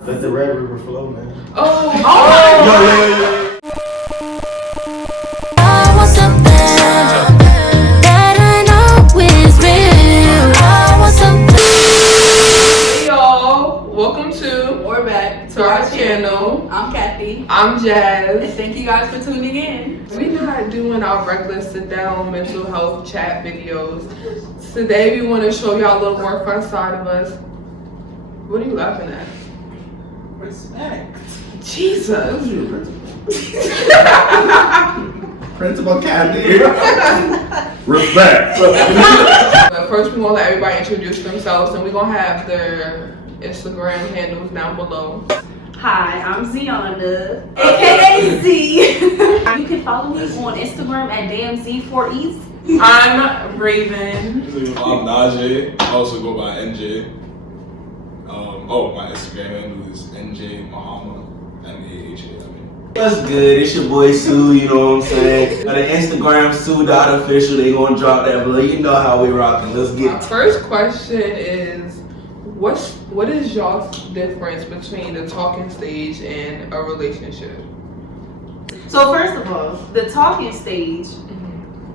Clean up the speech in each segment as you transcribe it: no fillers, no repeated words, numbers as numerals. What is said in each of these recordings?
Let the Red River flow, man. Oh! I want something that I know is real. I want something. Hey y'all, welcome to We're back to our channel. I'm Kathy. I'm And Jazz. thank you guys for tuning in. We're not doing our regular sit down mental health chat videos. Today we want to show y'all a little more fun side of us. What are you laughing at? Respect. Jesus. Principal Kathy. Respect. But first we want to let everybody introduce themselves and we're going to have their Instagram handles down below. Hi, I'm Ziana, aka Z. You can follow me on Instagram at DamnZ4East. I'm Raven. I'm Najee. I also go by NJ. My Instagram handle is NJ Muhammad. M-A-H-A. What's good? It's your boy Sue, you know what I'm saying? The Instagram Sue.official, they gonna drop that below. You know how we rockin'. Let's My get first question is, what is y'all's difference between the talking stage and a relationship? So first of all, the talking stage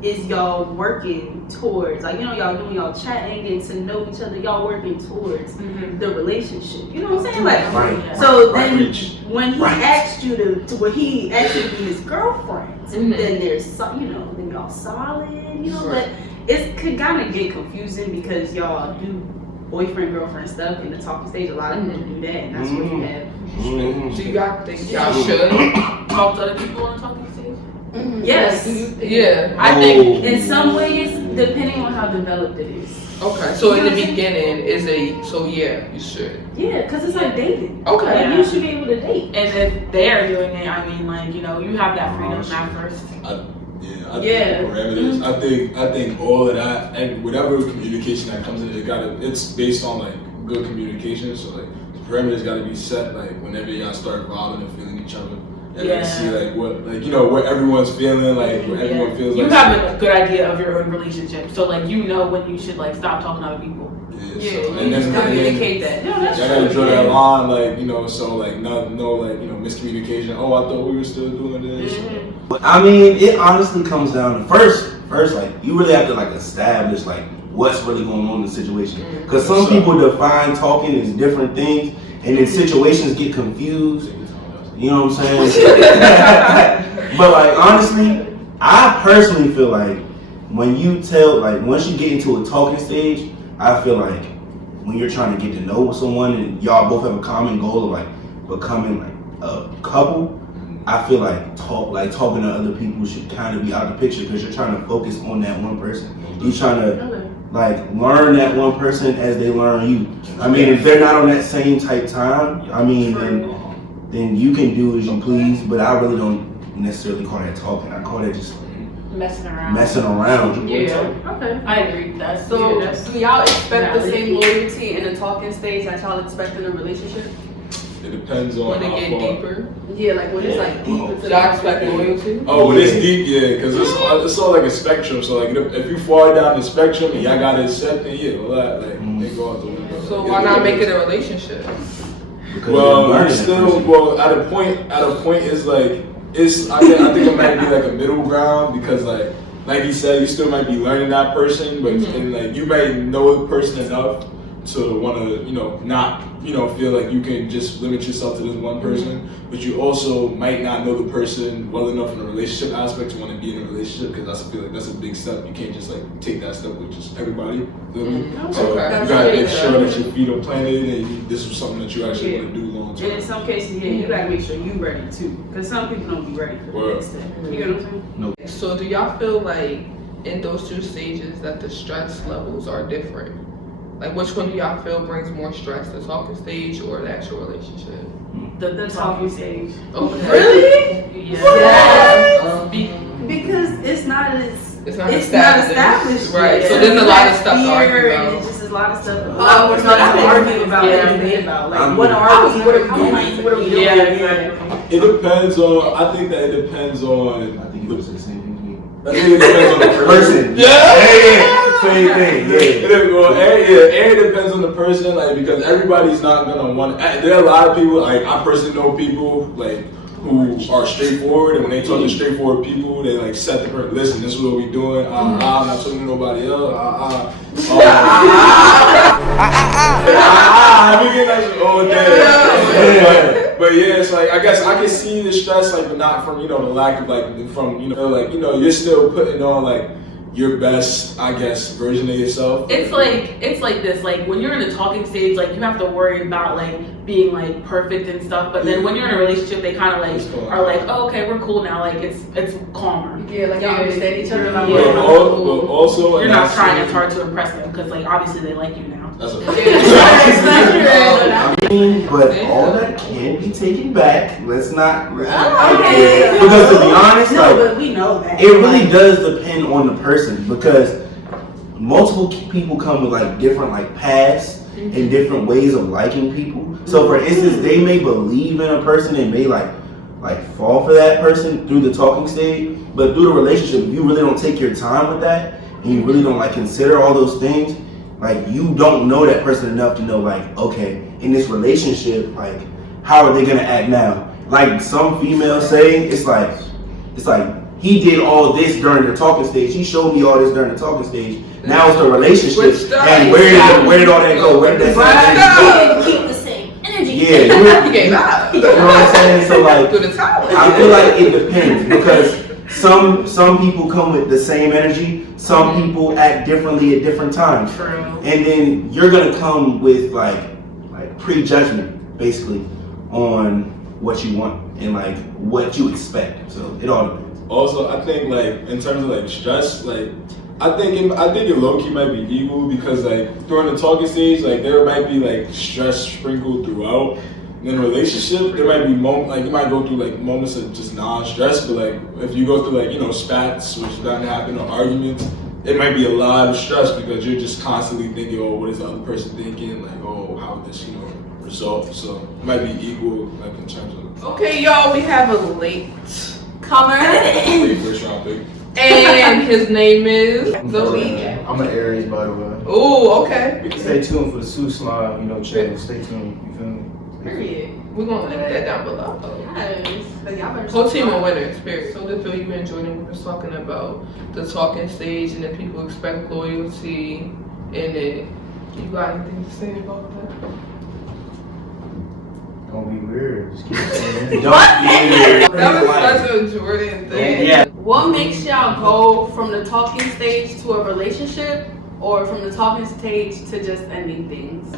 is y'all working towards, like, you know, y'all doing y'all chatting, getting to know each other, y'all working towards the relationship. You know what I'm saying? Like, right. so Right. then when he Right. asked you to when he asked you to be his girlfriend, Mhm. then there's some, you know, then y'all solid, you know, Right. but it could kind of get confusing because y'all do boyfriend girlfriend stuff in the talking stage. A lot of people do that, and that's what you have. Do y'all think y'all should talk to other people on the talking stage? Yes, Yeah. I think in some ways, depending on how developed it is. Okay, so in the beginning, yeah, you should. Yeah, because it's like dating. Okay. Like, you should be able to date. And if they're doing it, I mean, like, you know, you have that freedom at first. I think the parameters. I think all of that and whatever communication that comes in, it's based on like good communication. So like the parameters gotta be set like whenever y'all start vibing and feeling each other. And then see like what everyone's feeling, like what everyone feels You like. have a good idea of your own relationship, so like you know when you should like stop talking to other people. Yeah, so, and then Communicate that. No, that's y'all gotta draw that line, like, you know, so like no like, you know, miscommunication. Oh, I thought we were still doing this. I mean, it honestly comes down to first, like, you really have to like establish like what's really going on in the situation. Because some people define talking as different things, and then situations get confused. You know what I'm saying? But like honestly, I personally feel like when you once you get into a talking stage, I feel like when you're trying to get to know someone and y'all both have a common goal of like becoming like a couple, I feel like talking to other people should kind of be out of the picture because you're trying to focus on that one person. You're trying to like learn that one person as they learn you. I mean, if they're not on that same type time, I mean, then you can do as you please. But I really don't necessarily call that talking. I call that just Messing around. messing around. Yeah. Okay. I agree. That's So, that's do y'all expect the valid. same loyalty in the talking stage that y'all expect in a relationship? It depends on When how it get far. deeper, Yeah, like when it's like deep into y'all expect loyalty? Oh, when it's deep, yeah, because it's all like a spectrum. So like if you fall down the spectrum and y'all got to accept, then yeah, well, that like they go out the window. So why not make it a relationship? Because Well, you're learning it's that still person. well at a point is like I think it might be like a middle ground because like he said, you still might be learning that person, but and like you might know the person enough to want to not feel like you can just limit yourself to this one person, but you also might not know the person well enough in a relationship aspect to want to be in a relationship because I feel like that's a big step. You can't just like take that step with just everybody. So Okay. you gotta make sure that your feet are planted and this is something that you actually want to do long And term. in some cases, yeah, you gotta make sure you ready too, because some people don't be ready for the next step. You know what I'm saying? So do y'all feel like in those two stages that the stress levels are different? Like which one do y'all feel brings more stress, the talking stage or the actual relationship? The talking stage. Okay. Really? Yeah. Because it's not It's not established. Right. Yet. So there's a lot of stuff to Fear argue and about. it's just a lot of stuff. we're It's not not to argue about Yeah. everything about. Like, what are we? What are we doing? What are we doing? Yeah, exactly. It depends on. I think that it depends on. I think it was the same thing to me. I think it depends on the person. Yeah. Same thing. Yeah. It depends on the person, like, because everybody's not gonna want. There are a lot of people, like, I personally know people, like, who are straightforward, and when they talk to straightforward people, they like set the person. Listen, this is what we doing. I'm not talking to nobody else. We get that shit all day. But yeah, it's like I guess I can see the stress, like, but not from the lack of from you're still putting on like your best, I guess, version of yourself. It's like this, like when you're in the talking stage, like you have to worry about like being like perfect and stuff, but then when you're in a relationship, they kind of like are like, oh, okay, we're cool now, like it's calmer. Yeah, like y'all understand each other. Yeah. But also, you're not trying as hard to impress them because like obviously they like you now. That's a But all that can be taken back. Let's not. Okay. Because to be honest, like, but we know that. it really does depend on the person, because multiple people come with like different like paths and different ways of liking people. So for instance, they may believe in a person and may like fall for that person through the talking stage, but through the relationship, if you really don't take your time with that and you really don't like consider all those things, like you don't know that person enough to know like, okay, in this relationship, like how are they gonna act now? Like some females say, it's like he did all this during the talking stage. He showed me all this during the talking stage. Now it's the relationship, and where did all that go? Where did that Keep the same energy. Yeah, He gave out. you know what I'm saying? So like, Through the towel. I feel like it depends, because some people come with the same energy. Some people act differently at different times. True. And then you're gonna come with like prejudgment, basically, on what you want and like what you expect. So it all depends. Also, I think like in terms of like stress, like I think it low key might be equal, because like during the talking stage, like there might be like stress sprinkled throughout. In a relationship, there might be you might go through like moments of just non-stress, but like if you go through like spats, which is bound to happen, or arguments, it might be a lot of stress because you're just constantly thinking, oh, what is the other person thinking? Like, oh, how would this resolve? So it might be equal, like in terms of. Okay, y'all, we have a late comer, First round pick. and his name is Zoe. I'm an Aries, by the way. Oh, okay. Stay tuned for the Sue Smile, channel. Stay tuned. You feel me? Period. We're gonna link that down below. Yes. But y'all better Whole team of winners, period. So the film you enjoyed, and we were talking about the talking stage and that people expect loyalty in it. You got anything to say about that? Don't be weird. Just keep saying it. Don't be weird. That was such a Jordan thing. Yeah. What makes y'all go from the talking stage to a relationship, or from the talking stage to just ending things?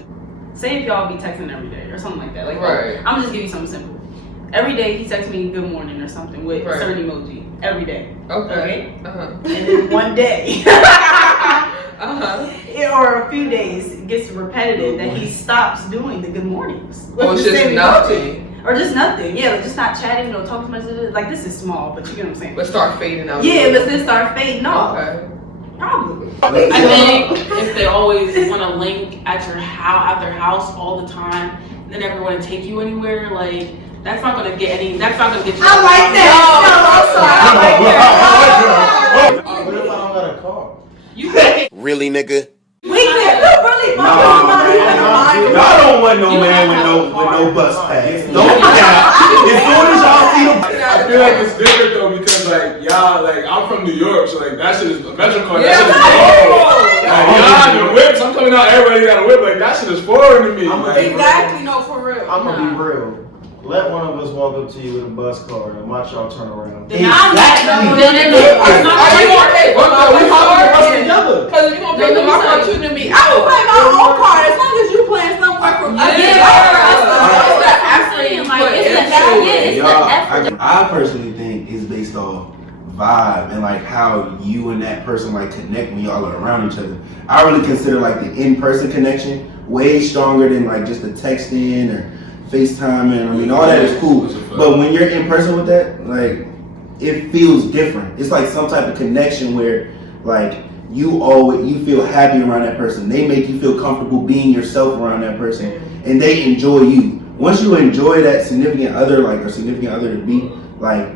Say if y'all be texting every day or something like that. Like, Right. I'm just give you something simple. Every day he texts me good morning or something with a certain emoji. Every day. Okay. And then one day, or a few days, it gets repetitive that he stops doing the good mornings. Oh, it's With the just same nothing. emoji. Or just nothing. Yeah, like just not chatting or talking messages. Like, this is small, but you get what I'm saying. But start fading out. Yeah, but then start fading off. Okay. Probably. I think if they always want to link at their house all the time, then never want to take you anywhere, like that's not gonna get any. That's not gonna get you. I like that. No, I'm sorry. I like that. What if I don't got a car? You Really, nigga? We can really Y'all don't want no man with no bus pass. Don't cap. As soon as y'all see them. I feel like it's different though, because like y'all, like I'm from New York, so like that shit is a metro car. That shit is foreign. Like y'all the whips, I'm coming out, everybody got a whip. Like that shit is foreign to me. Exactly, no, for real. I'm gonna be real. Let one of us walk up to you with a bus card and watch y'all turn around. Are you gonna pay for my car? Together. Because you gonna pay for my car too to me. I will pay my own car as long as you playing somewhere from I personally think it's based off vibe and like how you and that person like connect when y'all are around each other. I really consider like the in-person connection way stronger than like just the texting or FaceTiming. I mean, all that is cool, but when you're in person with that, like it feels different. It's like some type of connection where like you feel happy around that person. They make you feel comfortable being yourself around that person, and they enjoy you. Once you enjoy that significant other, like or significant other to be, like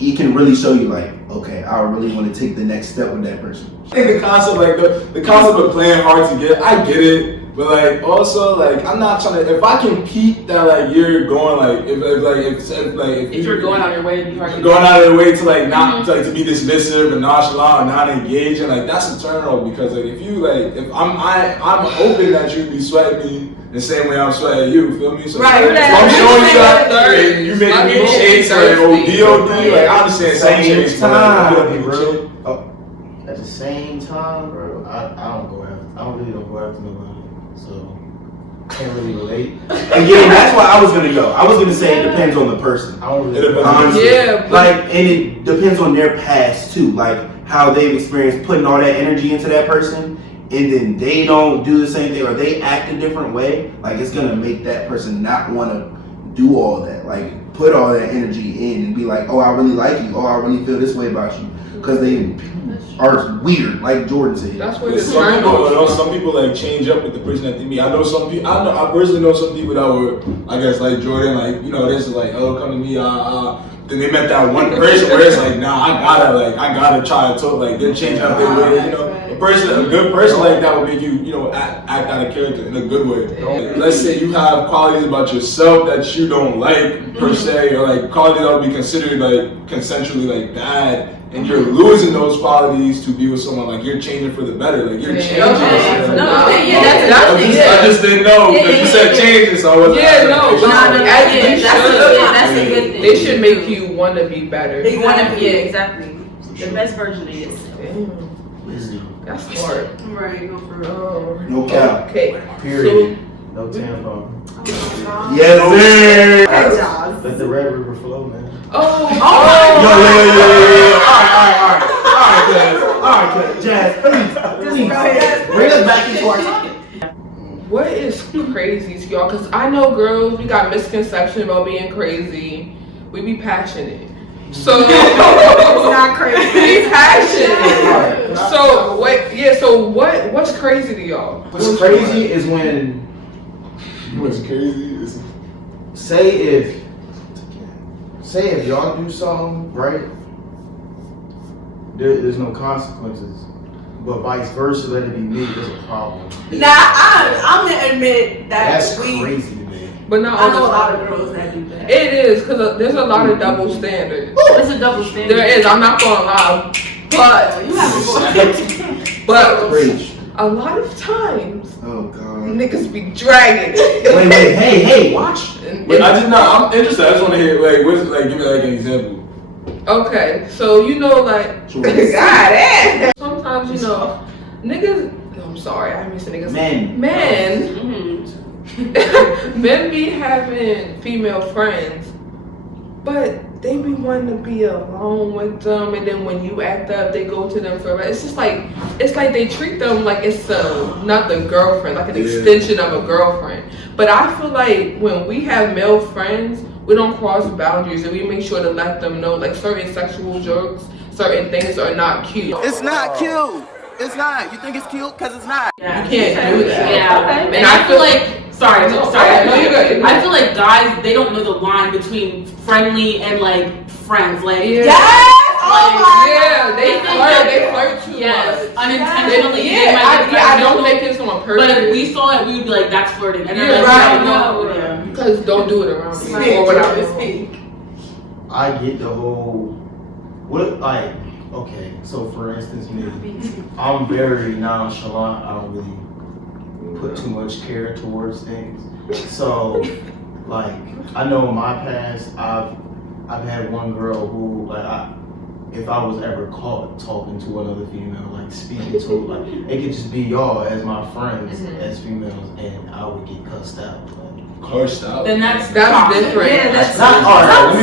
it can really show you like, okay, I really want to take the next step with that person. I think the concept, like the concept of playing hard to get, I get it. But like also like I'm not trying to. If I can peep that like you're going like if you're going out of your way to be hard to going out of your way to like not like to be dismissive and nonchalant and not engaging, like that's a turn off because like if you like if I'm hoping that you be sweating me the same way I'm sweating you, feel me? So Right, if I'm showing you that and you making me chase like ODOD, like I understand some chase, but like, I'll be real. At the same time, bro, I don't go after. I really don't go after nobody. So can't really relate. Again, that's why I was gonna go. I was gonna say it depends on the person. I don't really. Honestly. Yeah, but Like, and it depends on their past too. Like how they've experienced putting all that energy into that person, and then they don't do the same thing or they act a different way. Like it's gonna make that person not want to do all that. Like put all that energy in and be like, oh, I really like you. Oh, I really feel this way about you, because they are weird, like Jordan said. that's where But the turn some people like change up with the person that they meet. I know some people. I personally know some people that were, I guess, like Jordan. Like this is like, oh, come to me. Then they met that one person where it's like, nah, I gotta try to talk. Like they're changing up their way. A good person like that will make you, act out of character in a good way. Like, let's say you have qualities about yourself that you don't like per se, or like qualities that would be considered like consensually like bad. And you're losing those qualities to be with someone, like you're changing for the better, like you're changing. I just didn't know because you said changing, so I wasn't. That's a good thing. They should make you want to be better. They want to be exactly the best version of yourself. That's smart. Right, no for real. No cap. Okay. Period. No tampon. Yes, sir. Good job. Let the Red River flow, man. All right, Jazz, please, bring us back into our topic. What is crazy to y'all? Because I know girls, we got misconception about being crazy. We be passionate. So It's not crazy. be passionate. So what? Yeah. So what's crazy to y'all? What's crazy is when, What's crazy is say if y'all do something right, there's no consequences. But vice versa, let it be me, there's a problem. I'm gonna admit that That's crazy to me. But not I all know a the lot time. of girls that do that. It is because there's a lot of double standards. It's a double standard. There is. I'm not gonna lie, but You have but Preach. a lot of times Oh God. niggas be dragging. Wait, hey, watch. Wait, I'm interested. I just want to hear give me like an example. Okay, so like, Sure. God, sometimes niggas. I'm sorry, I miss niggas. Men, men be having female friends, but they be wanting to be alone with them, and then when you act up, they go to them for. It's like they treat them like it's another girlfriend, like an extension of a girlfriend. But I feel like when we have male friends, we don't cross boundaries, and we make sure to let them know like certain sexual jokes, certain things are not cute. It's not cute. It's not. You think it's cute because it's not. Yeah. You can't do that. Yeah. Okay. And I feel like sorry. No, you're good. I feel like guys, they don't know the line between friendly and like friends. Like They flirt too much. Unintentionally. I don't think it's on purpose. But if we saw it, we would be like, that's flirting. And Yeah, then right. No. Because don't do it around me or whatever. I get the whole, okay, so for instance, me, I'm very nonchalant. I don't really put too much care towards things. So, like, I know in my past, I've had one girl who, like, if I was ever caught talking to another female, like speaking to, like, it could just be y'all as my friends, as females, and I would get cussed out. Cursed out. Then that's different. Yeah, that's Not alright. Let me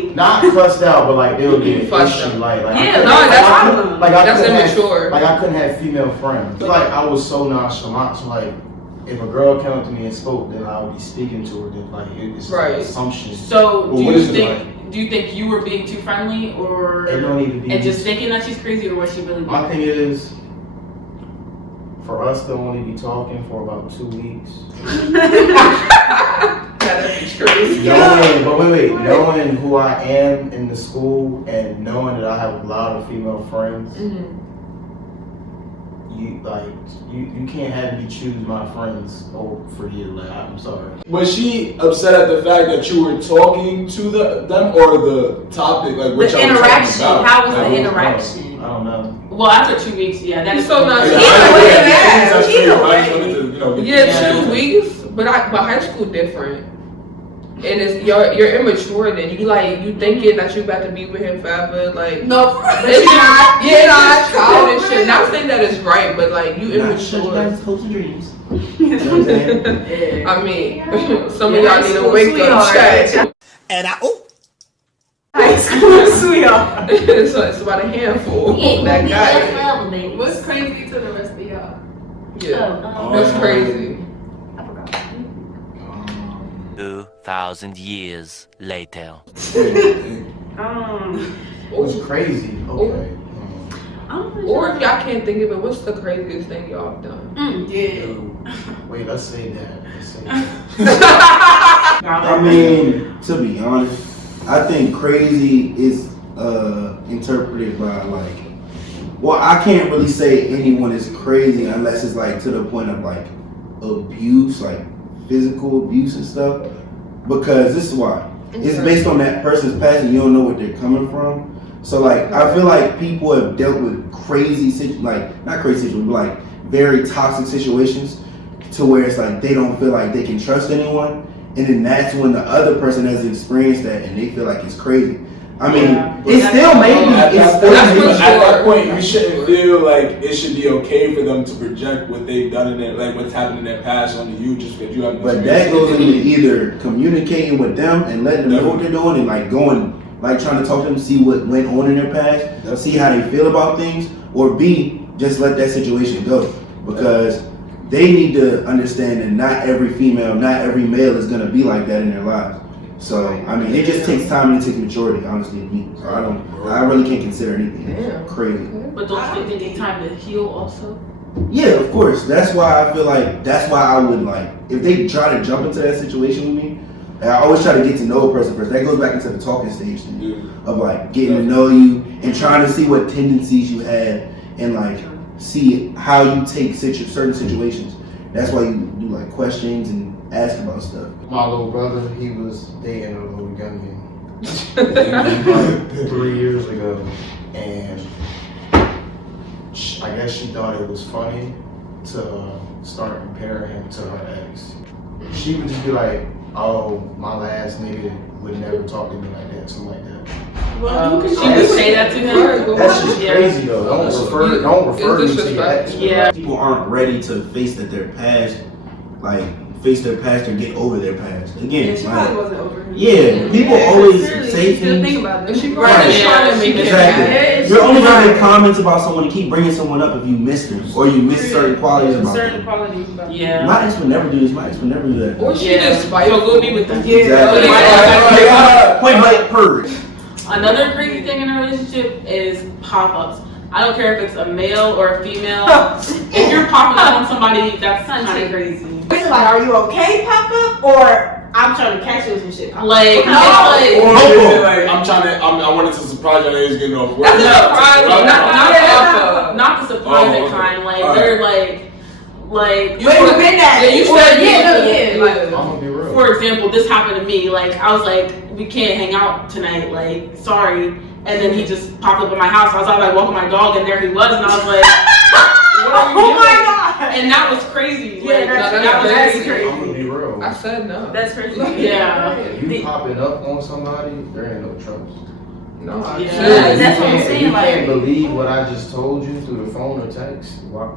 be real. Not cussed out, but like they'll get an Fucked issue. up. Like Yeah, that's immature. Like I couldn't have female friends. Like I was so nonchalant. So like, if a girl came up to me and spoke, then I would be speaking to her. Then like it's Right. an assumption. So Well, do what you is it think? Do you think you were being too friendly, or It don't need to be. and just thinking that she's crazy, or was she really? My thing is, for us to only be talking for about 2 weeks. That's crazy. Knowing who I am in the school and knowing that I have a lot of female friends, you can't have me choose my friends for you. Like, I'm sorry. Was she upset at the fact that you were talking to them or the topic, like what The y'all were interaction. talking about? How was Like, the interaction? I don't know. Well, after 2 weeks, yeah, that's So now, Yeah, yeah, 2 weeks, but high school different, and it's you're immature. Then you thinking that you about to be with him forever, like No, it's not. Yeah, it's not childish shit. Not saying that it's right, but like you immature. Hopes and dreams. I mean, some of y'all need to wake up, chat. And High school sweetheart. So it's about a handful. That guy. What's crazy to the rest of y'all? Yeah, that's crazy. 2,000 years later. What's crazy? Okay. Or if y'all can't think of it, what's the craziest thing y'all have done? Wait, let's say that. I mean, to be honest, I think crazy is interpreted by I can't really say anyone is crazy unless it's like to the point of like abuse, like physical abuse and stuff. Because this is why. It's based on that person's past and you don't know what they're coming from. So like I feel like people have dealt with not crazy situations, but like very toxic situations to where it's like they don't feel like they can trust anyone. And then that's when the other person has experienced that and they feel like it's crazy. I mean, it's still maybe. At that point, you shouldn't feel like it should be okay for them to project what they've done in their, like what's happened in their past onto you just because you haven't. But that goes into either communicating with them and letting them know what they're doing and like going, like trying to talk to them, see what went on in their past, see how they feel about things, or B, just let that situation go. Because they need to understand that not every female, not every male is going to be like that in their lives. So, I mean, it just takes time and it takes maturity, honestly, to me. So I really can't consider anything crazy. But don't you think they need time to heal also? Yeah, of course. That's why I feel like, that's why I would like, if they try to jump into that situation with me, I always try to get to know a person first. That goes back into the talking stage thing, of like getting to know you and trying to see what tendencies you have and like see how you take certain situations. That's why you do like questions and ask about stuff. My little brother, he was dating a little youngin like 3 years ago, and I guess she thought it was funny to start comparing him to her ex. She would just be like, "Oh, my last nigga would never talk to me like that," something like that. She would say that to him. That's just crazy though. Don't refer me to your ex. Yeah. People aren't ready to face that their past, like face their past or get over their past. Again, She probably wasn't over him. people always say Still think things. about it. She Right. probably trying to make it Exactly. happen. You're only gonna make comments about someone and keep bringing someone up if you missed them or you missed certain qualities about them. qualities about Yeah. My ex would never do this. My ex would never do that. Or she Yeah. just spiteful. So go be with them. Exactly. Point blank purge. Another crazy thing in a relationship is pop-ups. I don't care if it's a male or a female. If you're popping up on somebody, that's kind of crazy. It's like, are you okay, Papa? Or I'm trying to catch you with some shit. Like, Or is it like I wanted to surprise you that he's getting off work. That's a surprise. Not the surprising okay. kind. Like All they're like. You should been that. Yeah, you said I'm gonna be real. For example, this happened to me. Like I was like, we can't hang out tonight. Like, sorry. And then he just popped up at my house. I was out like walking my dog, and there he was, and I was like, what are you doing? Oh my god! And that was crazy. Yeah, Like, that was crazy. I'm gonna be real. I said no. That's crazy. Yeah. If you popping up on somebody, there ain't no trust. No, I Yeah. said. That's what I'm saying, You like- can't believe what I just told you through the phone or text. What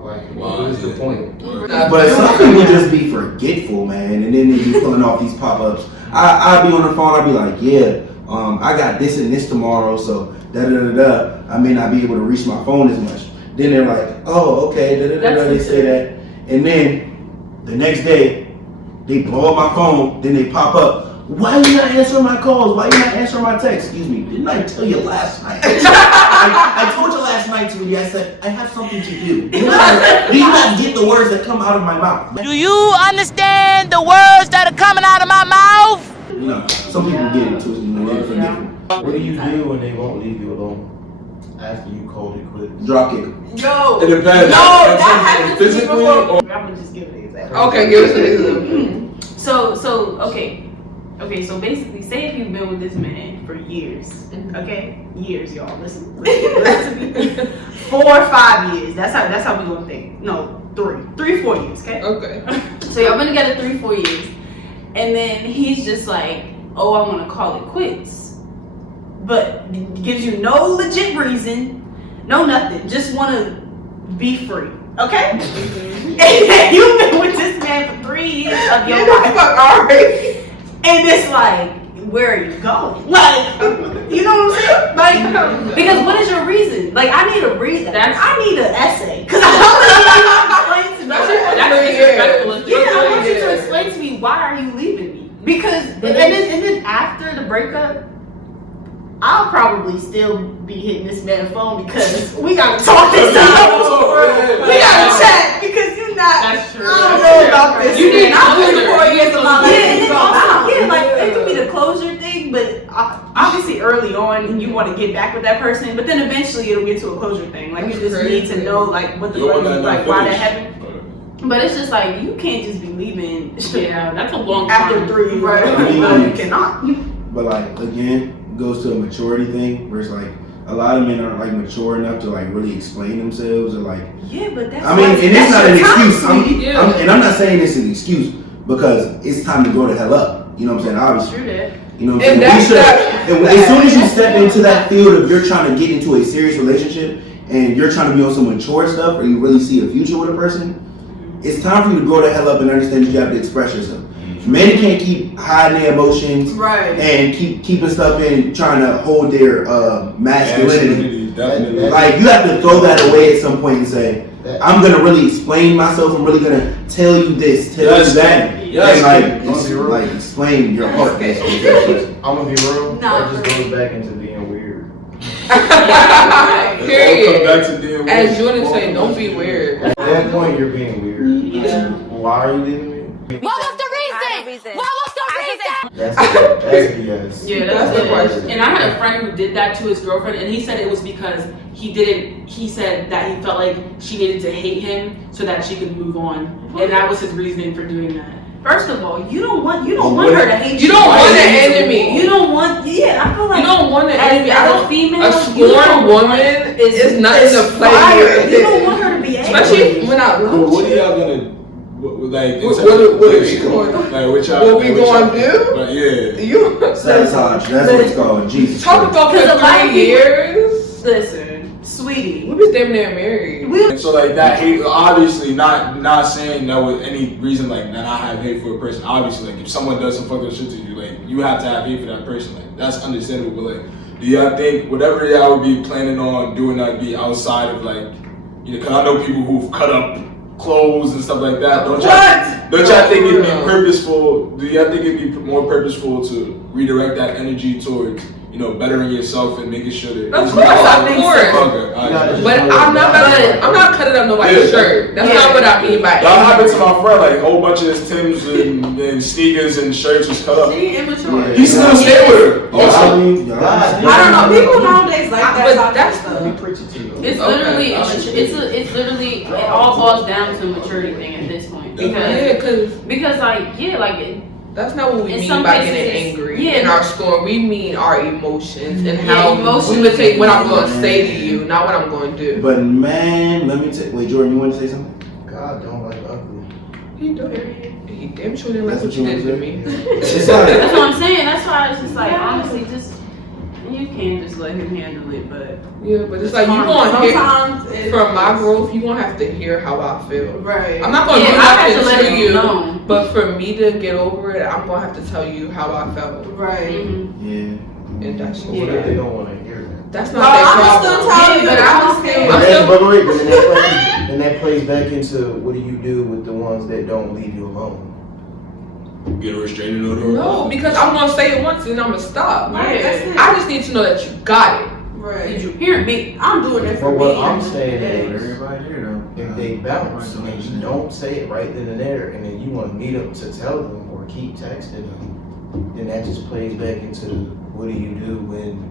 is the point? But some people just be forgetful, man, and then they be pulling off these pop-ups. I'll be on the phone, I'll be like, yeah, I got this and this tomorrow, so da-da-da-da, I may not be able to reach my phone as much. Then they're like, oh, okay, da-da-da-da, they say that. And then the next day, they blow up my phone, then they pop up Why you not answering my calls? Why you not answering my texts? Excuse me, didn't I tell you last night? I told you last night, Tweety, I said, I have something to do. Do you not get the words that come out of my mouth? Do you understand the words that are coming out of my mouth? You know, some people get it twisted and they're different. What do you do when they won't leave you alone after you called it quits? Drop kick. Yo, It depends. that happened to me Physically before. or I'm gonna just give it an example. Okay, give us an example. Okay, so basically, say if you've been with this man for years, okay? Years, y'all. Listen to me. 4 or 5 years. That's how we gonna think. No, 3, 4 years, okay? Okay. So y'all been together 3, 4 years. And then he's just like, oh, I wanna call it quits. But gives you no legit reason, no nothing. Just wanna be free. Okay? And you've been with this man for 3 years of your life. Alright. And it's like, where are you going? Like, you know what I'm saying? Like, because what is your reason? Like, I need a reason. I need an essay. Because I don't know That's disrespectful. Yeah, I want you to explain to me, why are you leaving me? Because, and then after the breakup, I'll probably still be hitting this man's phone because we gotta talk this out. We gotta chat because you're not. That's true. I don't know about this. You need I've been closure. 4 years of my life. Yeah, and then Yeah, like it could be the closure thing, but obviously early on you want to get back with that person, but then eventually it'll get to a closure thing. Like you just need to know like what the fuck, like why that happened. But it's just like you can't just be leaving. Yeah, that's a long After time. 3, right? You cannot. But like again, it goes to a maturity thing where it's like a lot of men aren't like mature enough to like really explain themselves or like. Yeah, but that's. I mean, and it's not an excuse. Yeah. And I'm not saying it's an excuse because it's time to grow the hell up. You know what I'm saying? Obviously. True that. You know what I'm And saying? that's As soon as you step into that field of you're trying to get into a serious relationship and you're trying to be on some mature stuff or you really see a future with a person, it's time for you to grow the hell up and understand you have to express yourself. Men can't keep hiding their emotions and keeping stuff in, trying to hold their masculinity. Definitely. Like you have to throw that away at some point and say, I'm gonna really explain myself. I'm really gonna tell you this, tell you that, and like explain your heart. I'm gonna be real. That just goes back into being weird. Period. Come back to being weird. As Jordan said, don't be weird. At that point, you're being weird. Yeah. Why are you leaving me? What was the reason? What was the reason? That's BS. Yeah, that's the question. And I had a friend who did that to his girlfriend, and he said it was because he said that he felt like she needed to hate him so that she could move on. And that was his reasoning for doing that. First of all, you don't want her to hate you. You don't want an enemy. You don't want. Yeah, I feel like You don't want an enemy. as a female, A scorned woman is nothing to play with. You don't want her to be angry. Especially when I love What are you. y'all gonna like? What are we going? Like what y'all? What we going to do? But yeah. You Sabotage. That's what it's called. Jesus. talk about Because a for lot of 3 years. Listen, sweetie. We was damn near married. And so like that hate, obviously not saying that with any reason like that I have hate for a person. Obviously, like if someone does some fucked up shit to you, like you have to have hate for that person. Like that's understandable. But like, do y'all think whatever y'all would be planning on doing that be outside of like, you know? Because I know people who've cut up clothes and stuff like that. Don't y'all think it'd be purposeful? Do y'all think it'd be more purposeful to redirect that energy towards, you know, bettering yourself and making sure that Of course. Okay, But I'm not cutting up nobody's shirt. That's not what I mean by it. That happened to my friend. Like a whole bunch of his Timbs and sneakers and shirts was cut up. See, immature. He still stayed with her. Also, I don't know. People nowadays like that. But that's Let me preach it to you. It's literally it's literally it all boils down to a maturity thing at this point because that's not what we in mean some by cases getting it's- angry yeah. in our score. We mean our emotions and Yeah, how emotions. we would take what I'm going to say to you, not what I'm going to do. But man, let me wait, Jordan, you want to say something? God don't like ugly. He damn sure didn't like what you did to me. It's like, that's what I'm saying. That's why it's just like honestly, just you can't just let him handle it. But Yeah, but it's like you gonna hear Sometimes from my growth. You gonna have to hear how I feel. Right. I'm not gonna do I have to nothing let to him you, know. but for me to get over it, I'm gonna have to tell you how I felt, Right. yeah. and that's What if they don't want to hear that? that's Well, not their I'm problem. still telling you, but I'm I'm still- But wait, then that plays back into what do you do with the ones that don't leave you alone? Get a restraining order? No, because I'm gonna say it once and I'm gonna stop. Right, that's it. I just need to know that you got it. Right. Did you hear me? I'm doing it for But me. what I'm saying is, Everybody here though. if they bounce and you don't say it right then and there, and then you want to meet up to tell them or keep texting them, then that just plays back into what do you do when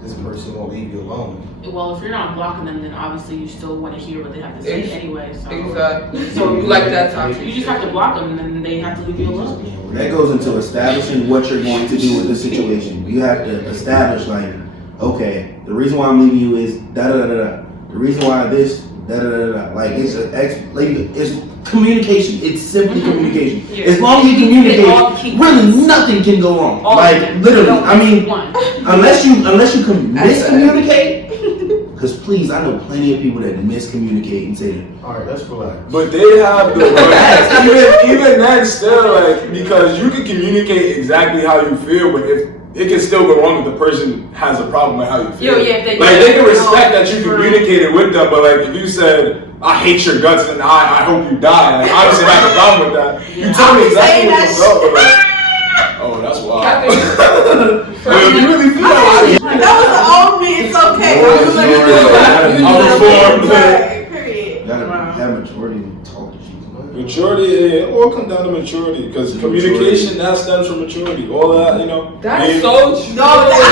this person won't leave you alone? Well, if you're not blocking them, then obviously you still want to hear what they have to say anyway. So. Exactly. So you like that toxic? You just have to block them, and then they have to leave you alone. That goes into establishing what you're going to do with the situation. You have to establish, like, okay, the reason why I'm leaving you is da da da da da. The reason why this da da da da. Like it's it's communication. It's simply communication. Yeah. As long as you communicate, really nothing can go wrong. Like literally, I mean, unless you can miscommunicate. Because please, I know plenty of people that miscommunicate and say, all right, let's relax. But they have the right, even then still, like, because you can communicate exactly how you feel, but if it can still go wrong if the person has a problem with how you feel. Like, they can respect that you communicated with them, but like, if you said, I hate your guts and I hope you die, like, obviously I have a problem with that. You told me exactly what you felt, but like, oh, that's wild. But if you really feel like that was the old me, it's okay. I'm reformed. you gotta have maturity to talk to you. Maturity, it all comes down to maturity, because communication, that stems from maturity. All that, you know. That's so true. No, I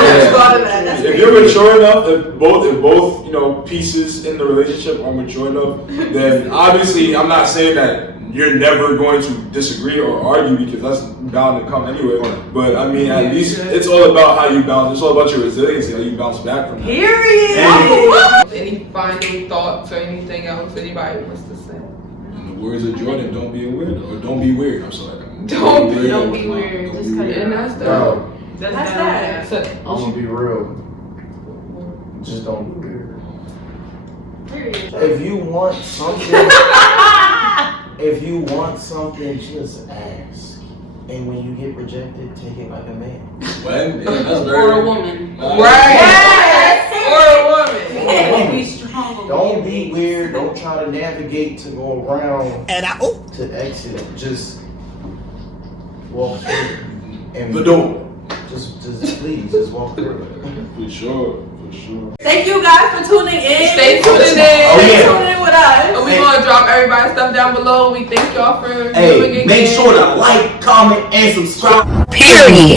never thought of that. That's If you're mature enough, if both you know, pieces in the relationship are mature enough, then obviously I'm not saying that you're never going to disagree or argue, because that's bound to come anyway. But I mean, at least it's all about how you bounce. It's all about your resiliency, how you bounce back from that. Period. Any final thoughts or anything else anybody wants to say? In the words of Jordan, don't be a weirdo, or don't be weird. I'm sorry. Don't be weird. Just cut it And out. that's that. Bro, That's that. So, I'm gonna be real. Just don't be weird. Period. If you want something, just ask. And when you get rejected, take it like a man. When? Yeah, that's very. Or a woman. right. Or a woman. Be strong. Don't be weird. Don't try to navigate to go around to exit. Just walk through. And The door. Just please, just walk through it. For sure. Thank you guys for tuning in. Stay tuning in. Stay tuning in with us. And we're going to drop everybody's stuff down below. We thank y'all for doing Hey, it. make sure to like, comment, and subscribe. Period.